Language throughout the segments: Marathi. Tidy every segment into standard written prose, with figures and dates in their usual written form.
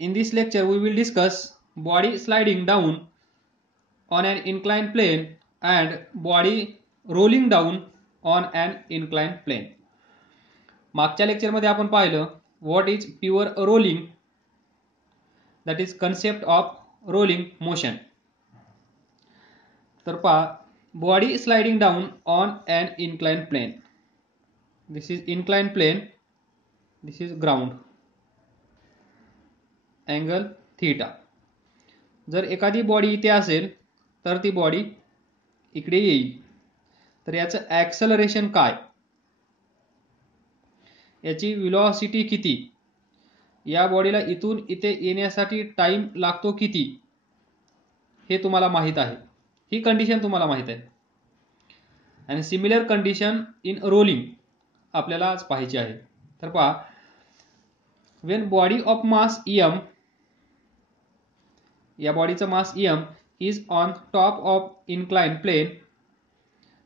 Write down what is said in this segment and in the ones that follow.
In this lecture we will discuss body sliding down on an inclined plane and body rolling down on an inclined plane. मागच्या लेक्चर मध्ये आपण पाहिलं what is pure rolling, that is concept of rolling motion. तर पहा, body sliding down on an inclined plane. This is inclined plane, this is ground, angle theta. जर एखादी बॉडी इथे असेल तर ती बॉडी इकडे येईल. तर याचं ॲक्सेलरेशन काय, याची व्हेलॉसिटी किती, या बॉडीला इथून इथे येण्यासाठी टाइम लागतो किती, हे तुम्हाला माहित आहे. ही कंडिशन तुम्हाला माहित आहे. आणि सिमिलर कंडिशन इन रोलिंग आपल्याला आज पाहायची आहे. तर पहा, when body of mass m, या बॉडीचं मास m is on top of inclined plane,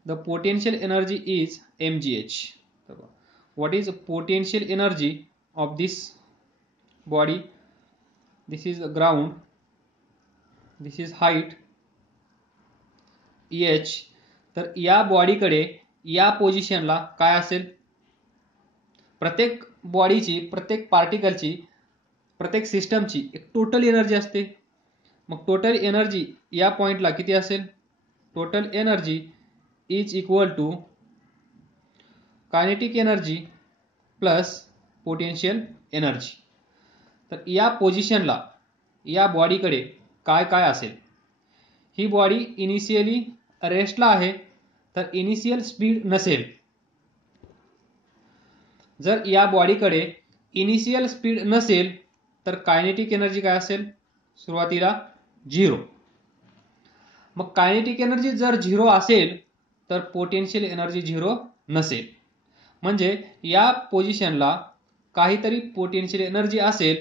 the potential energy is mgh. What is potential energy of this body? This is ground, this is height h. तर या बॉडीकडे या पोझिशनला काय असेल, प्रत्येक बॉडीची, प्रत्येक पार्टिकलची, प्रत्येक सिस्टमची एक टोटल एनर्जी असते. मग टोटल एनर्जी या पॉइंटला किती असेल, total energy is equal to kinetic energy plus potential energy. तर या पोझिशनला या बॉडीकडे काय काय असेल. ही बॉडी इनिशियली रेस्टला आहे तर इनिशियल स्पीड नसेल. जर या बॉडीकडे इनिशियल स्पीड नसेल तर कायनेटिक एनर्जी काय असेल, सुरुवातीला 0. मग कायनेटिक एनर्जी जर 0 असेल तर पोटेन्शियल एनर्जी 0 नसेल. म्हणजे या पोझिशनला काहीतरी पोटेन्शियल एनर्जी असेल.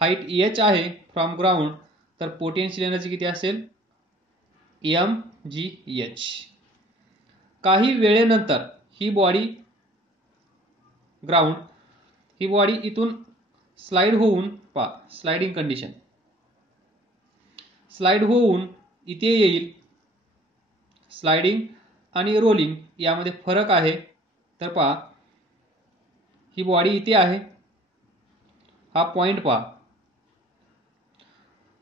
हाईट h आहे फ्रॉम ग्राउंड, तर पोटेन्शियल एनर्जी किती असेल, mgh. काही वेळेनंतर ही बॉडी ग्राउंड, ही बॉडी इथून स्लाइड होऊन, पहा स्लाइडिंग कंडिशन, स्लाइड होऊन इथे येईल. स्लाइडिंग आणि रोलिंग यामध्ये फरक आहे. तर पहा, ही बॉडी इथे आहे, हा पॉइंट पहा.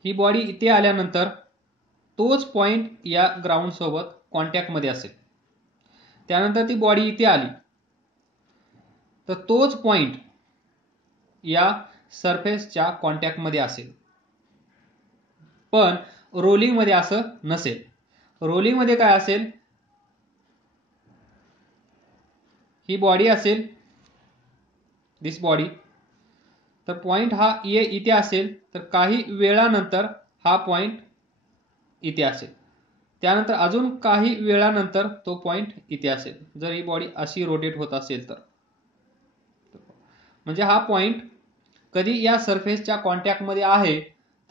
ही बॉडी इथे आल्यानंतर तोच पॉइंट या ग्राउंड सोबत कॉन्टॅक्ट मध्ये असेल. त्यानंतर ती बॉडी इथे आली तर तोच पॉइंट या सरफेसच्या कॉन्टॅक्ट मध्ये असेल. पण रोलिंग मध्ये असं नसेल. रोलिंग मध्ये काय असेल, ही बॉडी असेल, दिस बॉडी, तर पॉइंट हा इथे असेल. तर काही वेळानंतर हा पॉइंट इथे असेल. त्यानंतर अजून काही वेळानंतर तो पॉइंट इथे असेल. जर ही बॉडी अशी रोटेट होत असेल तर, म्हणजे हा पॉइंट कधी या सरफेसच्या कॉन्टॅक्ट मध्ये आहे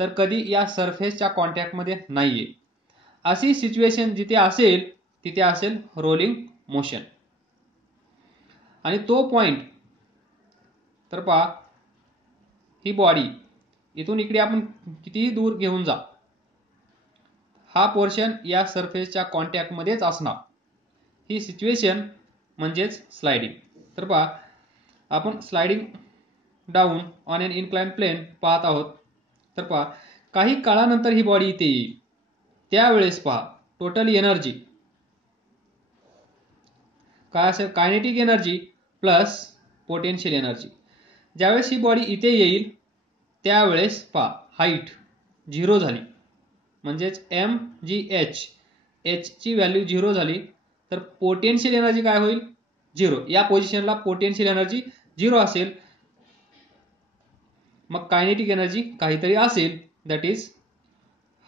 तर कधी या सरफेसच्या कॉन्टॅक्ट मध्ये नाहीये. अशी सिच्युएशन जिथे असेल तिथे असेल रोलिंग मोशन. आणि तो पॉइंट, तर पहा, ही बॉडी इथून इकडे आपण कितीही दूर घेऊन जा, हा पोर्शन या सरफेसच्या कॉन्टॅक्ट मध्येच असणार. ही सिच्युएशन म्हणजेच स्लाइडिंग. तर पहा, आपण sliding down on an inclined plane पाहत आहोत. तर पहा, काही काळानंतर ही बॉडी इथे येईल. त्यावेळेस पहा, टोटल एनर्जी काय असेल, kinetic energy plus potential energy. ज्यावेळेस ही बॉडी इथे येईल त्यावेळेस पहा, हाईट 0 झाली, म्हणजेच mgh, h ची व्हॅल्यू 0 झाली. तर पोटेन्शियल एनर्जी काय होईल, 0. या पोझिशनला पोटेन्शियल एनर्जी 0 असेल. मग कायनेटिक एनर्जी काहीतरी असेल, दॅट इज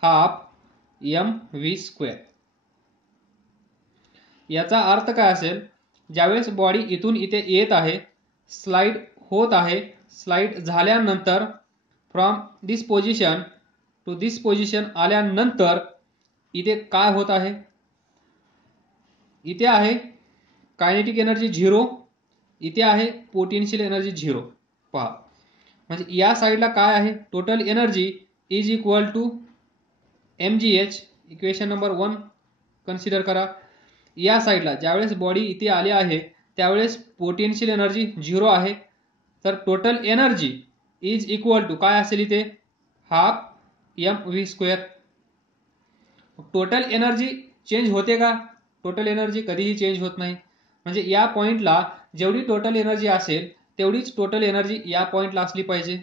हाफ mv². याचा अर्थ काय असेल, ज्यावेळेस बॉडी इथून इथे येत आहे, स्लाइड होत आहे, स्लाइड झाल्यानंतर from this position to this position आल्यानंतर इथे काय होत आहे, इथे आहे कायनेटिक एनर्जी 0, इथे आहे पोटेन्शियल एनर्जी 0. पहा, म्हणजे या साईडला काय आहे, total energy is equal to mgh. Equation number 1 consider करा. या साईडला ज्यावेळेस बॉडी इथे आली आहे त्यावेळेस पोटेन्शियल एनर्जी 0 आहे, तर total energy is equal to काय असेल इथे, half mv². Total energy change होते का, टोटल एनर्जी कधीही चेंज होत नाही. म्हणजे या पॉइंटला जेवढी टोटल एनर्जी असेल तेवढीच टोटल एनर्जी या पॉइंटला असली पाहिजे,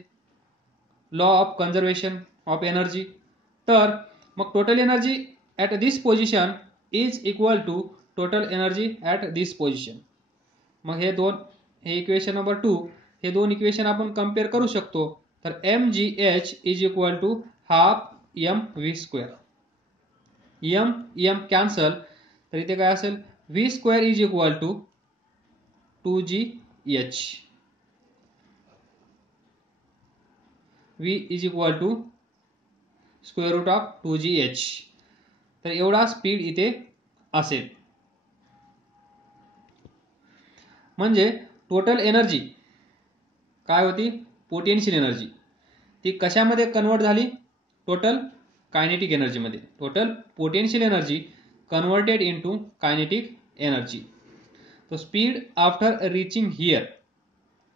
law of conservation of energy. तर मग total energy at this position is equal to total energy at this position. मग हे इक्वेशन नंबर 2, हे दोन इक्वेशन आपण कम्पेअर करू शकतो. तर mgh is equal to half mv². m cancel, तर इथे काय असेल, v² is equal to 2gh. v is equal to square root of 2gh. तर एवढा स्पीड इथे असेल. म्हणजे टोटल एनर्जी काय होती, पोटेन्शियल एनर्जी, ती कशामध्ये कन्वर्ट झाली, टोटल कायनेटिक एनर्जीमध्ये. Total potential energy converted into kinetic energy. तो speed after reaching here,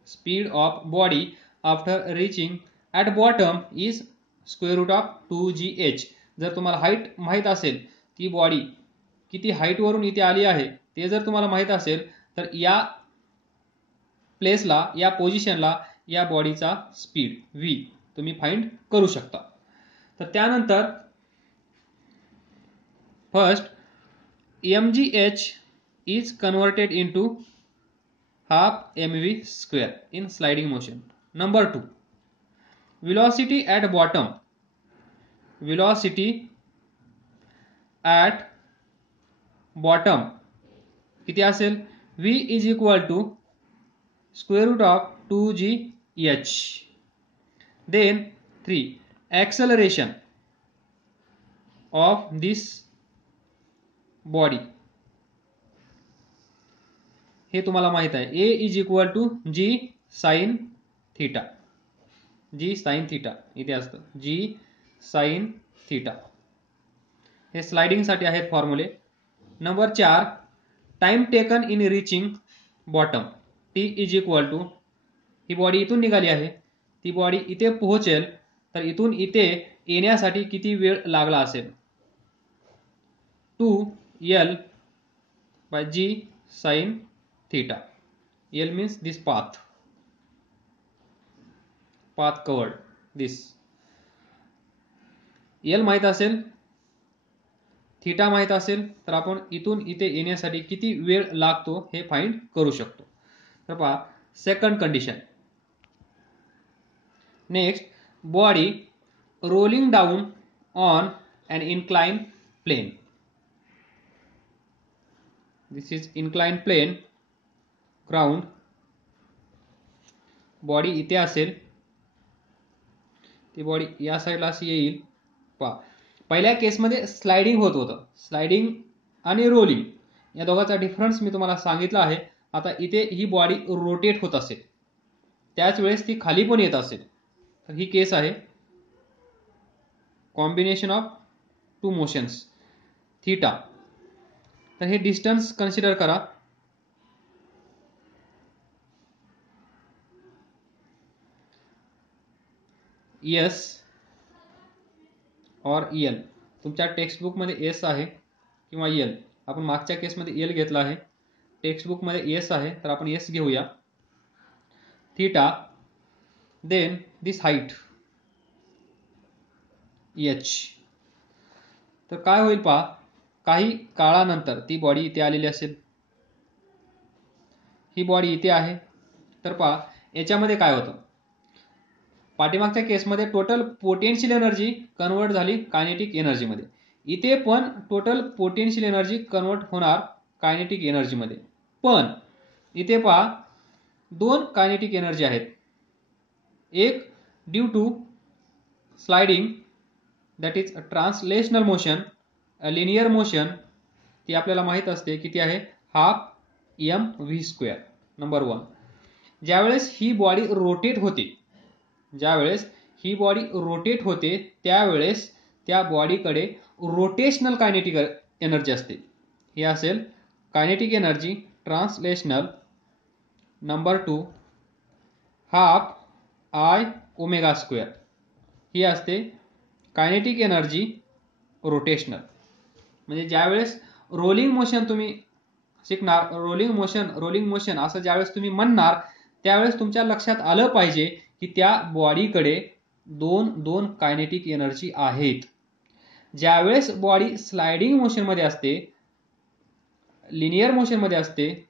speed of body after reaching at bottom is square root of 2gh. जर तुम्हाला हाईट माहीत असेल, ती बॉडी किती हाईटवरून इथे आली आहे ते जर तुम्हाला माहीत असेल, तर या प्लेसला, या पोझिशनला या बॉडीचा स्पीड v तुम्ही फाइंड करू शकता. तर त्यानंतर first mgh is converted into half mv² in sliding motion. Number 2, velocity at bottom, velocity at bottom किती असेल, v is equal to square root of 2gh. Then 3, acceleration of this body, हे तुम्हाला माहित आहे, a is equal to g sin theta. g sin theta इथे असतं, g sin थीटा. हे स्लाइडिंगसाठी आहेत फॉर्म्युले. Number 4, time taken in reaching bottom, t is equal to, ही बॉडी इथून निघाली आहे, ती बॉडी इथे पोहोचेल, तर इथून इथे येण्यासाठी किती वेळ लागला असेल, 2l by g sin theta. l means this path covered, this l माहित असेल, थीटा माहित असेल, तर आपण इथून इथे येण्यासाठी किती वेळ लागतो हे फाइंड करू शकतो. तर पहा second condition. Next, body rolling down on an inclined plane. This is inclined plane, ground. Body इथे असेल, ती बॉडी या साईडला अशी येईल. पहा पहिल्या केसमध्ये स्लाइडिंग होत होतं, स्लाइडिंग आणि रोलिंग या दोघांचा डिफरन्स मी तुम्हाला सांगितला आहे. आता इथे ही बॉडी रोटेट होत असेल, त्याच वेळेस ती खाली पण येत असेल, तर ही केस आहे combination of two motions theta. तर हे डिस्टन्स कन्सिडर करा, एस और एल. तुमच्या टेक्स्टबुकमध्ये एस आहे किंवा एल, आपण मागच्या केसमध्ये एल घेतला आहे, टेक्स्टबुकमध्ये एस आहे, तर आपण एस घेऊया. थीटा, देन दिस हाईट एच. तर काय होईल पहा, काही काळानंतर ती बॉडी इथे आलेली असेल, ही बॉडी इथे आहे. तर पहा याच्यामध्ये काय होतं, पाठीमागच्या केसमध्ये टोटल पोटेन्शियल एनर्जी कन्वर्ट झाली कायनेटिक एनर्जीमध्ये, इथे पण टोटल पोटेन्शियल एनर्जी कन्वर्ट होणार कायनेटिक एनर्जीमध्ये. पण इथे पहा दोन कायनेटिक एनर्जी आहेत, एक due to sliding, that is translational motion, linear motion, ती आपल्याला माहित असते किती आहे, हाफ mv². नंबर 1, ज्यावेळेस ही बॉडी रोटेट होते, ज्यावेळेस ही बॉडी रोटेट होते त्यावेळेस त्या बॉडीकडे रोटेशनल कायनेटिक एनर्जी असते. हे असेल kinetic energy translational. Number 2 half I omega square. ही असते कायनेटिक एनर्जी रोटेशनल. म्हणजे ज्यावेळेस रोलिंग मोशन तुम्ही शिकणार, रोलिंग मोशन असं ज्यावेळेस तुम्ही म्हणणार त्यावेळेस तुमच्या लक्षात आलं पाहिजे की त्या बॉडीकडे दोन कायनेटिक एनर्जी आहेत. ज्यावेळेस बॉडी स्लायडिंग मोशनमध्ये असते, लिनियर मोशनमध्ये असते,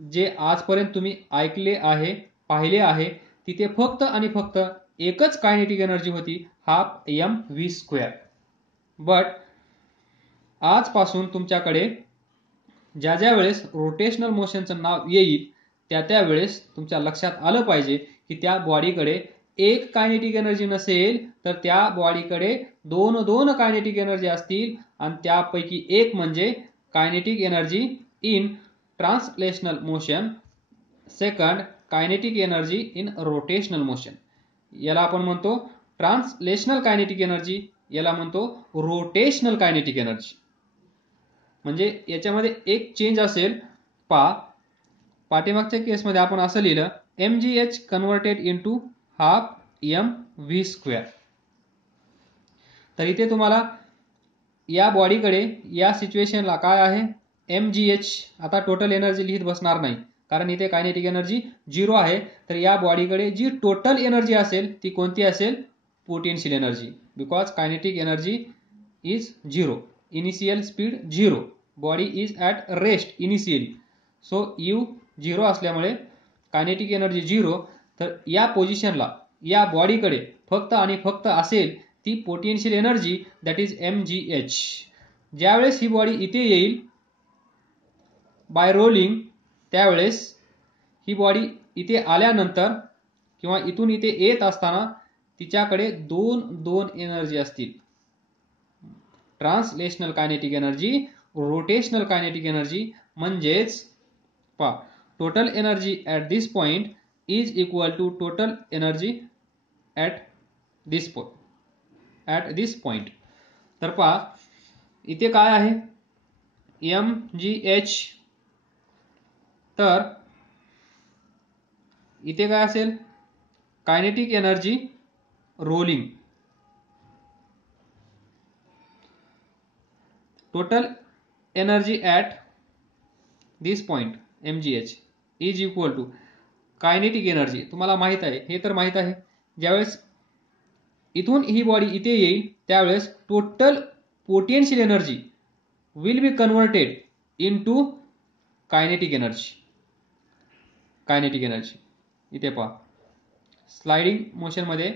जे आजपर्यंत तुम्ही ऐकले आहे, पाहिले आहे, तिथे फक्त आणि फक्त एकच कायनेटिक एनर्जी होती, हाफ mv स्क्वेअर. बट आजपासून तुमच्याकडे ज्या वेळेस रोटेशनल मोशनचं नाव येईल त्या वेळेस तुमच्या लक्षात आलं पाहिजे की त्या बॉडीकडे एक कायनेटिक एनर्जी नसेल तर त्या बॉडीकडे दोन कायनेटिक एनर्जी असतील आणि त्यापैकी एक म्हणजे kinetic energy in translational motion, second kinetic energy in rotational motion. याला आपण म्हणतो ट्रान्सलेशनल कायनेटिक एनर्जी, याला म्हणतो रोटेशनल कायनेटिक एनर्जी. म्हणजे याच्यामध्ये एक चेंज असेल. पाठीमागच्या केसमध्ये आपण असं लिहिलं mgh converted into half mv square. तर इथे तुम्हाला या बॉडीकडे या सिच्युएशनला काय आहे mgh. आता टोटल एनर्जी लिहित बसणार नाही कारण इथे कायनेटिक एनर्जी 0 आहे. तर या बॉडीकडे जी टोटल एनर्जी असेल ती कोणती असेल, potential energy, because kinetic energy is 0, initial speed 0, body is at rest initially, so you 0 असल्यामुळे कायनेटिक एनर्जी 0. तर या पोझिशनला या बॉडीकडे फक्त आणि फक्त असेल ती potential energy, that is mgh. ज्यावेळेस ही बॉडी इथे येईल बाय रोलिंग त्यावेळेस ही बॉडी इथे आल्यानंतर किंवा इथून इथे येत असताना तिच्याकडे दोन एनर्जी असतील, translational kinetic energy, rotational kinetic energy. म्हणजेच total energy at this point is equal to total energy at this point. तर इथे काय आहे mgh. तर इथे काय असेल kinetic energy rolling, total energy at this point mgh is equal to kinetic energy. तुम्हाला माहित आहे, हे तर माहित आहे, ज्यावेळेस इथून ही बॉडी इथे येईल त्यावेळेस total potential energy will be converted into kinetic energy. इथे स्लाइडिंग मोशनमध्ये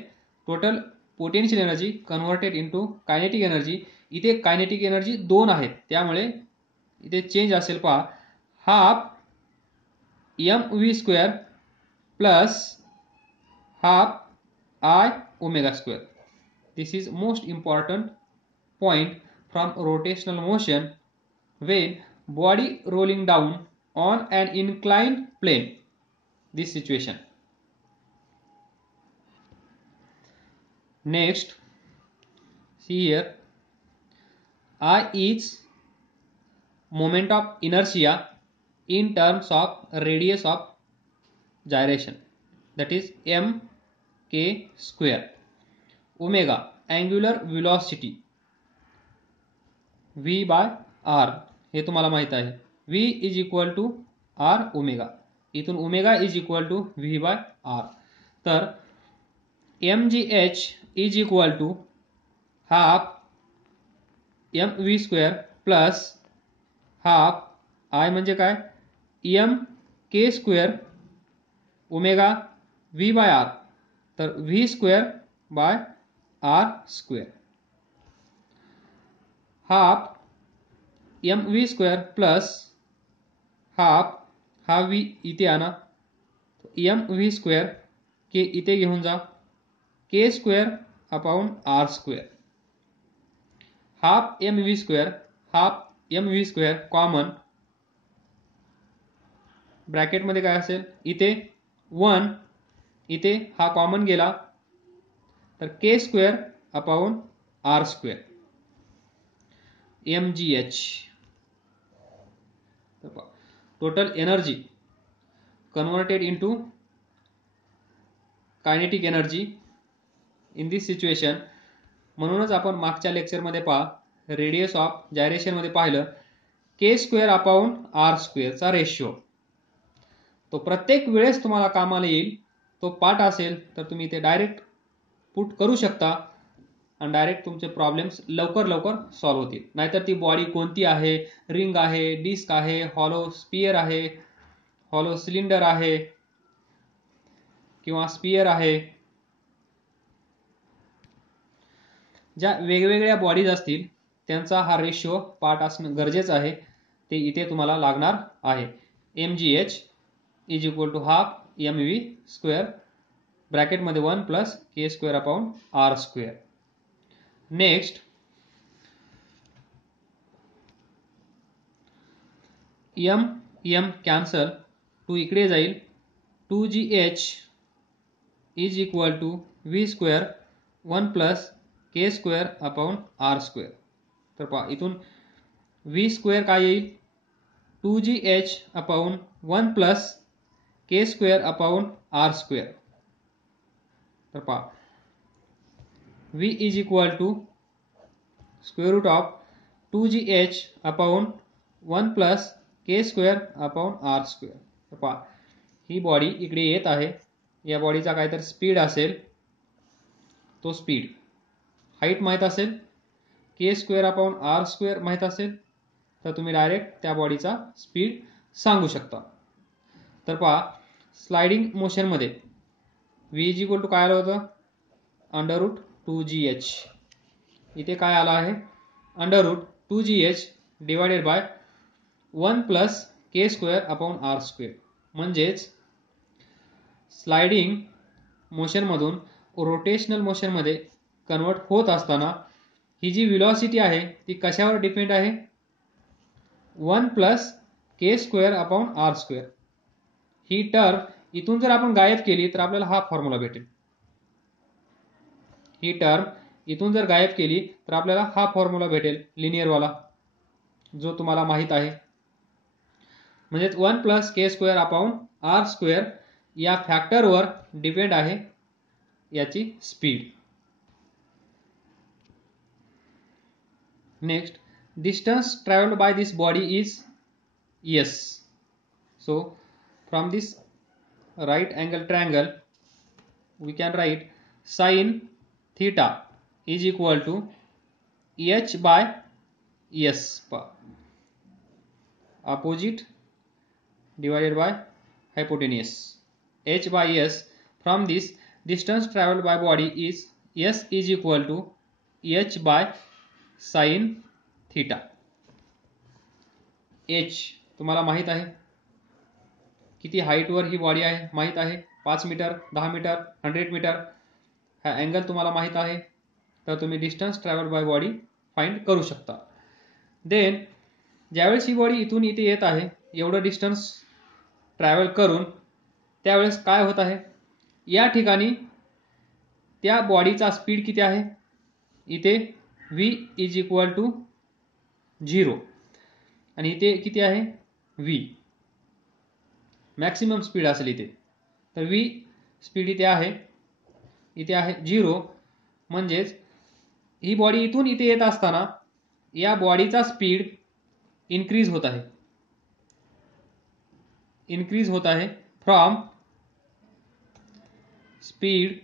total potential energy converted into kinetic energy. इथे कायनेटिक एनर्जी 2 आहेत त्यामुळे इथे चेंज असेल half mv square plus half I omega square. This is most important point from rotational motion when body rolling down on an inclined plane. This situation. Next, see here, I is moment of inertia in terms of radius of gyration, that is mk square. Omega angular velocity v by r, हे तुम्हाला माहित आहे. v is equal to r omega, इथून omega is equal to v by r. तर mgh is equal to half mv square plus half I म्हणजे काय mk square omega v by r, तर v square by r square. Half mv square plus half हा v इथे आणा, mv स्क्वेअर के इथे घेऊन जा, k square upon r square. Half mv square common, ब्रॅकेटमध्ये काय असेल इथे 1, इथे हा कॉमन गेला तर K square upon R square mgh. Total energy converted into kinetic energy in this situation. म्हणूनच आपण मागच्या लेक्चरमध्ये रेडियस ऑफ जायरेशनमध्ये पाहिलं के स्क्वेअर अपॉन आर स्क्वेअरचा रेशिओ. तो प्रत्येक वेळेस तुम्हाला कामाला येईल. तो पार्ट असेल तर तुम्ही इथे डायरेक्ट पुट करू शकता आणि डायरेक्ट तुमचे प्रॉब्लेम्स लवकर सॉल्व्ह होतील. नाहीतर ती बॉडी कोणती आहे, रिंग आहे, डिस्क आहे, हॉलो स्पियर आहे, हॉलो सिलेंडर आहे किंवा स्पियर आहे, ज्या वेगवेगळ्या बॉडीज असतील त्यांचा हा रेशिओ पार्ट असणं गरजेचं आहे. ते इथे तुम्हाला लागणार आहे. mgh is equal to half mv square ब्रॅकेटमध्ये 1 plus K square upon R square. Next m cancel, 2 इकडे जाईल, 2gh is equal to v square 1 plus K square upon R square. तर पहा इथून v स्क्वेअर काय येईल, 2gh upon 1 plus K square upon R square. तर पहा v is equal to square root of 2gh upon 1 plus K square upon R square. तर पहा ही बॉडी इकडे येत आहे. या बॉडीचा काहीतरी स्पीड असेल, तो स्पीड हाईट माहीत असेल, के स्क्वेअर अपॉन आर स्क्वेअर माहीत असेल, तर तुम्ही डायरेक्ट त्या बॉडीचा स्पीड सांगू शकता. तर पहा स्लायडिंग मोशनमध्ये v इज इक्वल टू काय आलं होतं, अंडर रूट 2gh. इथे काय आलं आहे, under root 2gh divided by 1 plus K square upon R square. म्हणजेच स्लायडिंग मोशनमधून रोटेशनल मोशनमध्ये कन्वर्ट होत असताना ही जी व्हेलॉसिटी आहे ती कशावर डिपेंड आहे, 1 plus K square upon R square. ही टर्म इथून जर आपण गायब केली तर आपल्याला हा फॉर्म्युला भेटेल. ही टर्म इथून जर गायब केली तर आपल्याला हा फॉर्म्युला भेटेल लिनियरवाला, जो तुम्हाला माहित आहे. म्हणजेच 1 plus K square upon R square या फॅक्टरवर डिपेंड आहे याची speed. Next, distance traveled by this body is s. So from this right angle triangle we can write sin theta is equal to h by s, opposite divided by hypotenuse, h by s. From this distance traveled by body is s is equal to h by sin theta. h तुम्हाला माहित आहे, किती हाईटवर ही बॉडी आहे माहित आहे, 5 मीटर, 10 मीटर, 100 मीटर. हा अँगल तुम्हाला माहित आहे, तर तुम्ही distance travel by body find करू शकता. देन ज्यावेळेस ही बॉडी इथून इथे येत आहे, एवढं डिस्टन्स ट्रॅव्हल करून, त्यावेळेस काय होत आहे, या ठिकाणी त्या बॉडीचा स्पीड किती आहे, इथे v इज इक्वल टू 0 आणि इथे किती आहे, v मॅक्सिमम स्पीड असेल इथे. तर v स्पीड इथे आहे 0. म्हणजेच ही बॉडी इथून इथे येत असताना या बॉडीचा स्पीड इन्क्रीज होत आहे from speed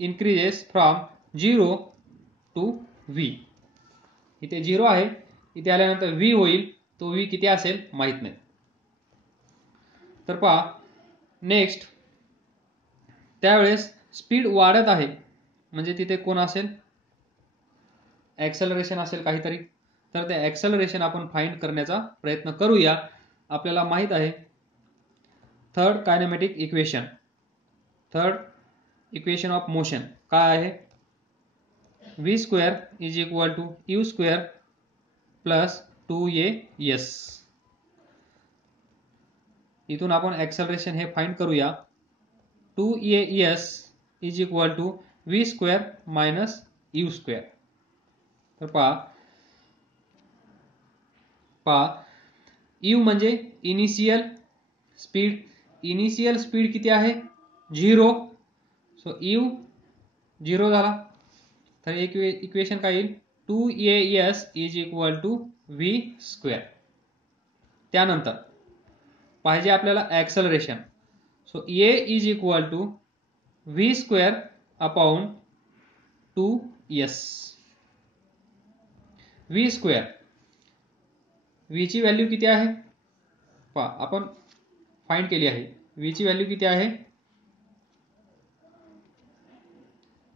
increases from 0 to v. इथे 0 आहे, इथे आल्यानंतर v होईल, तो v किती असेल माहित नाही. तर पहा नेक्स्ट, त्यावेळेस स्पीड वाढत आहे, म्हणजे तिथे कोण असेल, ॲक्सेलरेशन असेल काहीतरी. तर ते ॲक्सेलरेशन आपण फाइंड करण्याचा प्रयत्न करूया. आपल्याला माहित आहे third kinematic equation, third equation of motion काय आहे, v square is equal to u square plus 2as. इथून आपण ॲक्सेलरेशन हे फाइंड करूया. 2as is equal to V square minus U square. तर पहा यू म्हणजे इनिशियल स्पीड. इनिशियल स्पीड किती आहे 0. सो यू 0 झाला. तर एक इक्वेशन काय येईल 2as is equal to V square. त्यानंतर पाहिजे आपल्याला acceleration. So A is equal to V square upon 2s. V square V ची व्हॅल्यू किती आहे पहा आपण फाइंड केली आहे. व्ही ची व्हॅल्यू किती आहे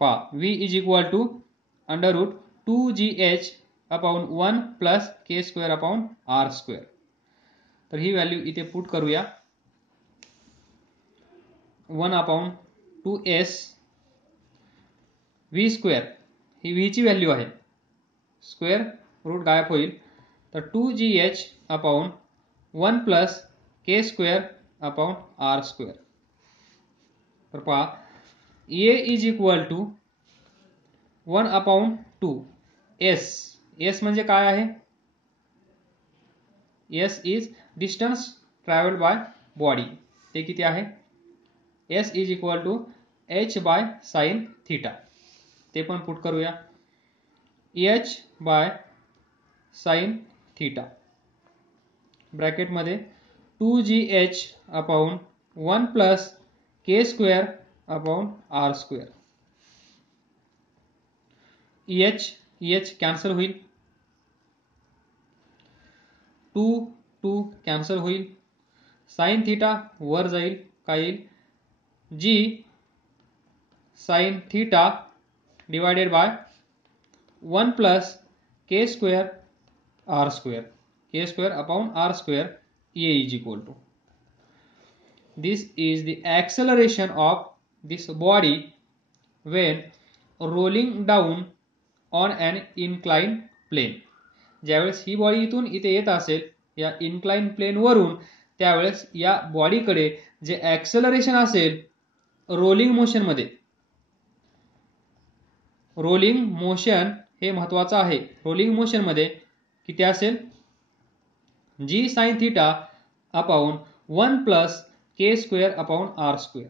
पहा V is equal to under root 2gh upon 1 plus K square upon R square. तर ही व्हॅल्यू इथे पुट करूया. 1 अपॉन 2s व्ही स्क्वेअर ही व्ही ची व्हॅल्यू आहे. स्क्वेअर रूट गायब होईल. तर 2gh upon 1 plus K square upon R square. तर पहा A is equal to 1 upon 2 S. S म्हणजे काय आहे S is distance travelled by body. ते किती आहे S is equal to H by sine theta. ते पण पुट करूया. एच बाय साइन थीटा ब्रॅकेटमध्ये 2gh upon 1 plus K square upon R square. H cancel होईल. 2 कॅन्सल होईल. साइन थीटा वर जाईल. काय येईल G sine theta divided by 1 plus K square R square. K square upon R square. A is equal to this is the acceleration of this body when rolling down on an inclined plane. ज्यावेळेस ही बॉडी इथून इथे येत असेल या इन्क्लाइन प्लेन वरून त्यावेळेस या बॉडीकडे जे ॲक्सेलरेशन असेल रोलिंग मोशन मध्ये. रोलिंग मोशन हे महत्वाचं आहे. रोलिंग मोशन मध्ये किती असेल जी sine theta upon 1 plus K square upon R square.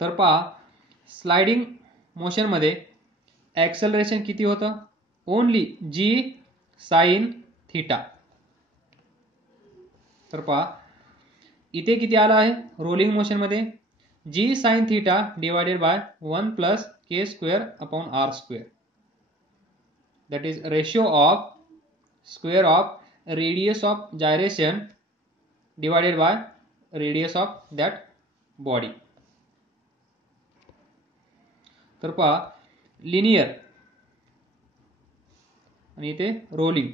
तर पहा स्लाइडिंग मोशन मध्ये ॲक्सेलरेशन किती होतं ओनली जी साइन थीटा. तर पहा इथे किती आला आहे रोलिंग मोशन मध्ये G sine theta divided by 1 plus K square upon R square. That is ratio of square of radius of gyration divided by radius of that body. तर पहा लिनियर आणि इथे रोलिंग.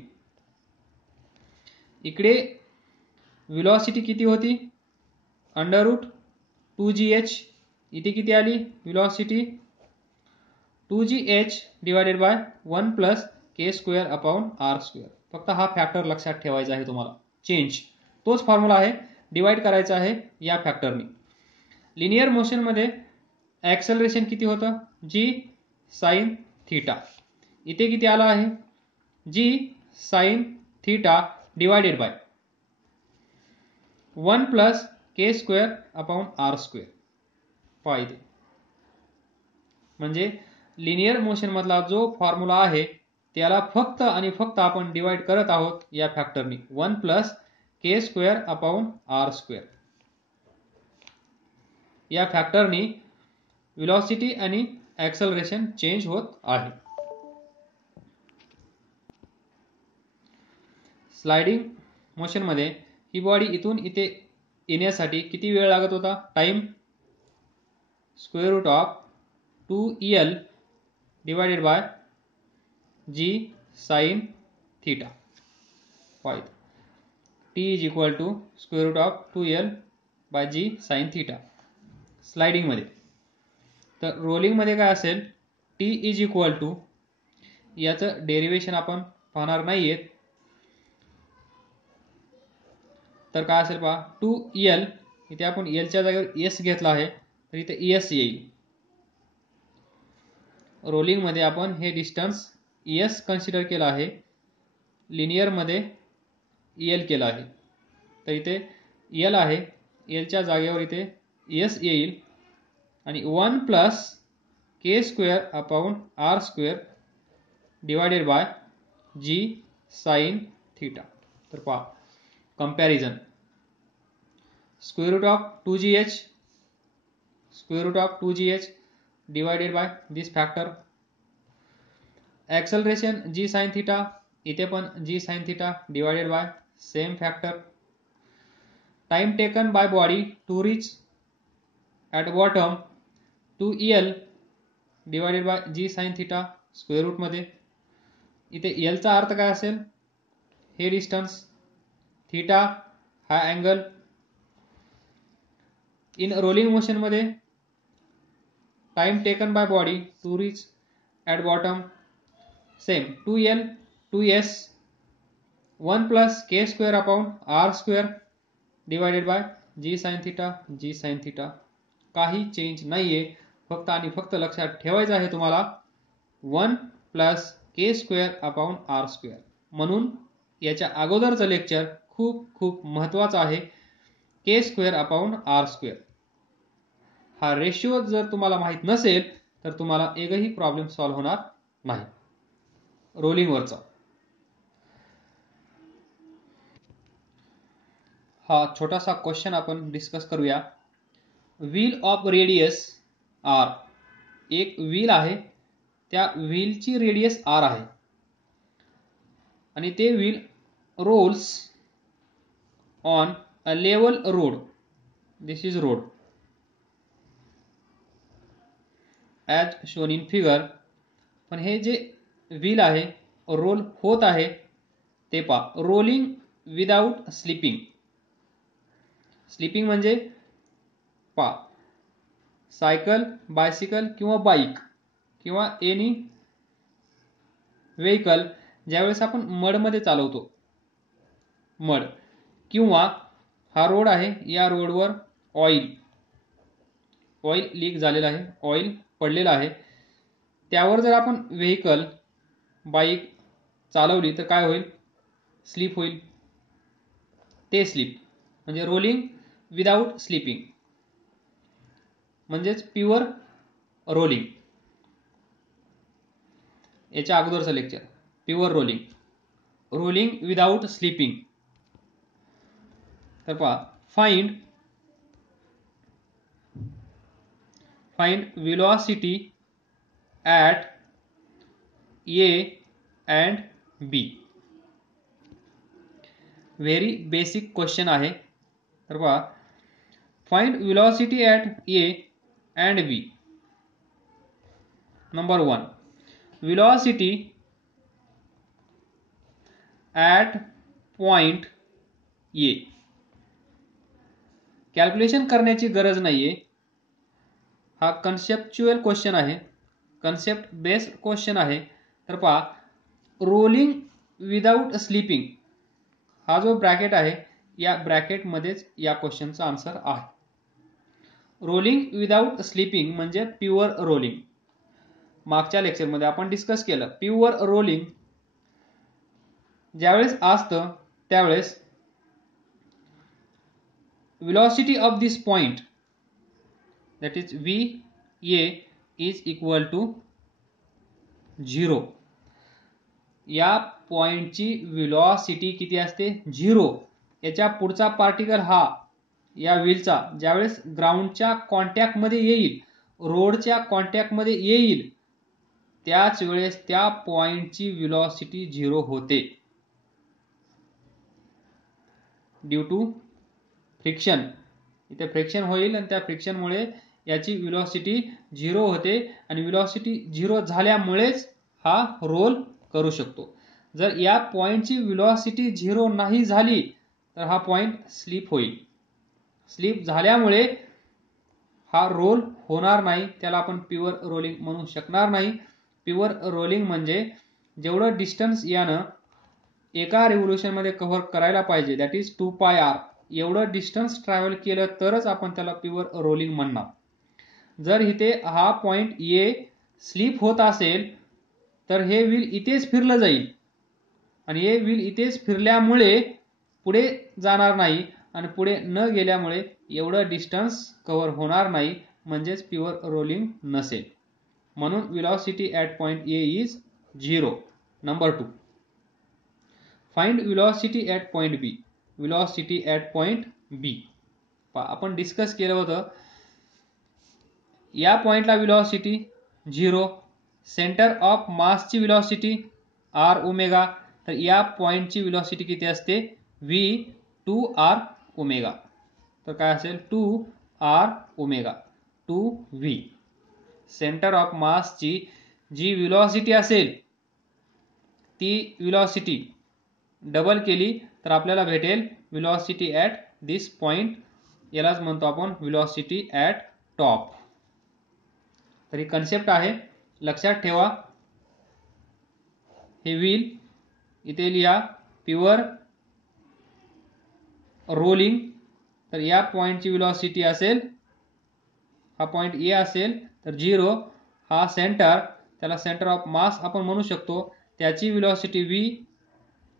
इकडे वेलोसिटी किती होती अंडर रूट 2gh. इथे किती आली velocity 2gh divided by 1 plus K square upon R square. फक्त हा फॅक्टर लक्षात ठेवायचा आहे तुम्हाला. चेंज तोच फॉर्म्युला आहे. डिवाइड करायचा आहे या फॅक्टरनी. लिनियर मोशन मध्ये ॲक्सेलरेशन किती होतं जी साइन थीटा. इथे किती आला आहे G sine theta divided by 1 plus K square upon R square. पहा इथे म्हणजे लिनियर मोशन मधला जो फॉर्म्युला आहे त्याला फक्त आणि फक्त आपण डिवाइड करत आहोत या फॅक्टरनी 1 plus K square upon R square. या फॅक्टरनी वेलोसिटी आणि ॲक्सेलरेशन चेंज होत आहे. स्लाइडिंग मोशन मध्ये ही बॉडी इथून इथे येण्यासाठी किती वेळ लागत होता time square root of 2el divided by G sine theta. t is equal to square root of 2l by G sine theta sliding मध्ये. तर रोलिंग मध्ये काय असेल t इज इक्वल टू याचं डेरिवेशन आपण पाहणार नाहीयेत. तर काय असेल पहा 2el इथे आपण एलच्या जागेवर एस घेतला आहे तर इथे एस येईल. रोलिंगमध्ये आपण हे डिस्टन्स एस कन्सिडर केलं आहे, लिनियरमध्ये एल केलं आहे. तर इथे एल आहे, एलच्या जागेवर इथे एस येईल आणि 1 plus K square upon R square divided by G sine theta. तर पहा comparison, square root of 2gh divided by this factor. Acceleration G sine theta, इथे पण G sine theta divided by same factor. Time taken by body to reach at bottom 2el divided by G sine theta square रूटमध्ये. इथे एलचा अर्थ काय असेल, हे डिस्टन्स, थीटा हा अँगल. इन रोलिंग मोशनमध्ये time taken by body to reach at bottom same 2l 2s 1 plus K square upon R square divided by G sine theta. काही चेंज नाहीये, फक्त आणि फक्त लक्षात ठेवायचं आहे तुम्हाला 1 plus K square upon R square. म्हणून याच्या अगोदरचं लेक्चर खूप खूप महत्त्वाचं आहे. K square upon R square हा रेशिओ जर तुम्हाला माहित नसेल तर तुम्हाला एकही प्रॉब्लेम सॉल्व्ह होणार नाही रोलिंगवरचा. हा छोटासा क्वेश्चन आपण डिस्कस करूया. व्हील ऑफ रेडियस आर, एक व्हील आहे, त्या व्हीलची रेडियस आर आहे आणि ते wheel rolls on a level road. This is road as shown in figure. पण हे जे व्हील आहे रोल होत आहे ते पहा, रोलिंग विदाउट स्लिपिंग. स्लिपिंग म्हणजे पहा, सायकल, बायसिकल किंवा बाईक किंवा एनी व्हेकल ज्यावेळेस आपण मडमध्ये चालवतो, मड किंवा हा रोड आहे, या रोडवर ऑइल लीक झालेला आहे, ऑइल पडलेला आहे, त्यावर जर आपण व्हेकल बाईक चालवली तर काय होईल, स्लिप होईल. ते स्लिप म्हणजे रोलिंग विदाउट स्लिपिंग म्हणजेच प्युअर रोलिंग. याच्या अगोदरचं lecture pure rolling, rolling without slipping. तर पहा, find velocity at A and B. Very basic question आहे. तर पहा, find velocity at A and B. Number 1, velocity at point A. Calculation करण्याची गरज नाहीये, हा कन्सेप्च्युअल क्वेश्चन आहे, कन्सेप्ट बेस्ड क्वेश्चन आहे. तर पहा, रोलिंग विदाउट स्लिपिंग हा जो ब्रॅकेट आहे या ब्रॅकेटमध्येच या क्वेश्चनचा आन्सर आहे. रोलिंग विदाउट स्लिपिंग म्हणजे प्युअर रोलिंग. मागच्या लेक्चरमध्ये आपण डिस्कस केलं, प्युअर रोलिंग ज्यावेळेस असतं त्यावेळेस velocity of this point, that is VA, is equal to 0. या पॉइंटची वेलोसिटी किती असते, 0. याच्या पुढचा पार्टिकल हा या व्हीलचा ज्यावेळेस ग्राउंडच्या कॉन्टॅक्ट मध्ये येईल, रोडच्या कॉन्टॅक्ट मध्ये येईल, त्याच वेळेस त्या पॉइंटची वेलोसिटी 0 होते. ड्यू टू फ्रिक्शन, इथे फ्रिक्शन होईल आणि त्या फ्रिक्शनमुळे याची वेलोसिटी 0 होते आणि वेलोसिटी 0 झाल्यामुळेच हा रोल करू शकतो. जर या पॉइंटची वेलोसिटी 0 नाही झाली तर हा पॉइंट स्लिप होईल. स्लिप झाल्यामुळे हा रोल होणार नाही, त्याला आपण प्युअर रोलिंग म्हणू शकणार नाही. प्युअर रोलिंग म्हणजे जेवढं डिस्टन्स यानं एका रिव्होल्यूशन मध्ये कव्हर करायला पाहिजे, दॅट इज 2πr, एवढं डिस्टन्स ट्रॅव्हल केलं तरच आपण त्याला प्युअर रोलिंग म्हणणार. जर इथे हा पॉइंट ए स्लिप होत असेल तर हे व्हील इथेच फिरलं जाईल आणि हे व्हील इथेच फिरल्यामुळे पुढे जाणार नाही आणि पुढे न गेल्यामुळे एवढं डिस्टन्स कव्हर होणार नाही, म्हणजेच प्युअर रोलिंग नसेल. म्हणून velocity at point A is 0. Number 2, find velocity at point B. Velocity at point B आपण डिस्कस केलं होतं. या पॉइंटला व्हेलॉसिटी 0, सेंटर ऑफ मासची व्हेलॉसिटी आर ओमेगा, तर या पॉइंटची व्हेलॉसिटी किती असते व्ही 2r ओमेगा. तर काय असेल 2r omega 2v. Centre of मासची जी व्हेलॉसिटी असेल ती व्हेलॉसिटी डबल केली तर आपल्याला भेटेल व्हेलॉसिटी ॲट दिस पॉइंट. यालाच म्हणतो आपण व्हेलॉसिटी ॲट टॉप. तर ही कन्सेप्ट आहे, लक्षात ठेवा. हे व्हील इथे लिहा प्युअर रोलिंग, तर या पॉइंटची व्हेलॉसिटी असेल, हा पॉइंट ए असेल तर 0, हा सेंटर, त्याला सेंटर ऑफ मास आपण म्हणू शकतो, त्याची व्हेलॉसिटी व्ही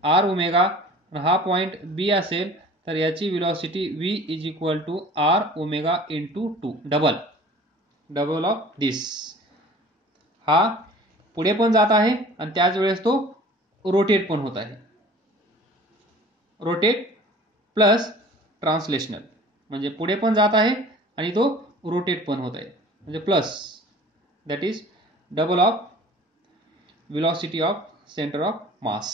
आर ओमेगा. हा पॉइंट बी असेल तर याची velocity V is equal to R omega into 2, double of this. हा पुढे पण जात आहे आणि त्याच वेळेस तो रोटेट पण होत आहे. रोटेट प्लस ट्रान्सलेशनल म्हणजे पुढे पण जात आहे आणि तो रोटेट पण होत आहे, म्हणजे plus, that is double of velocity of center of mass.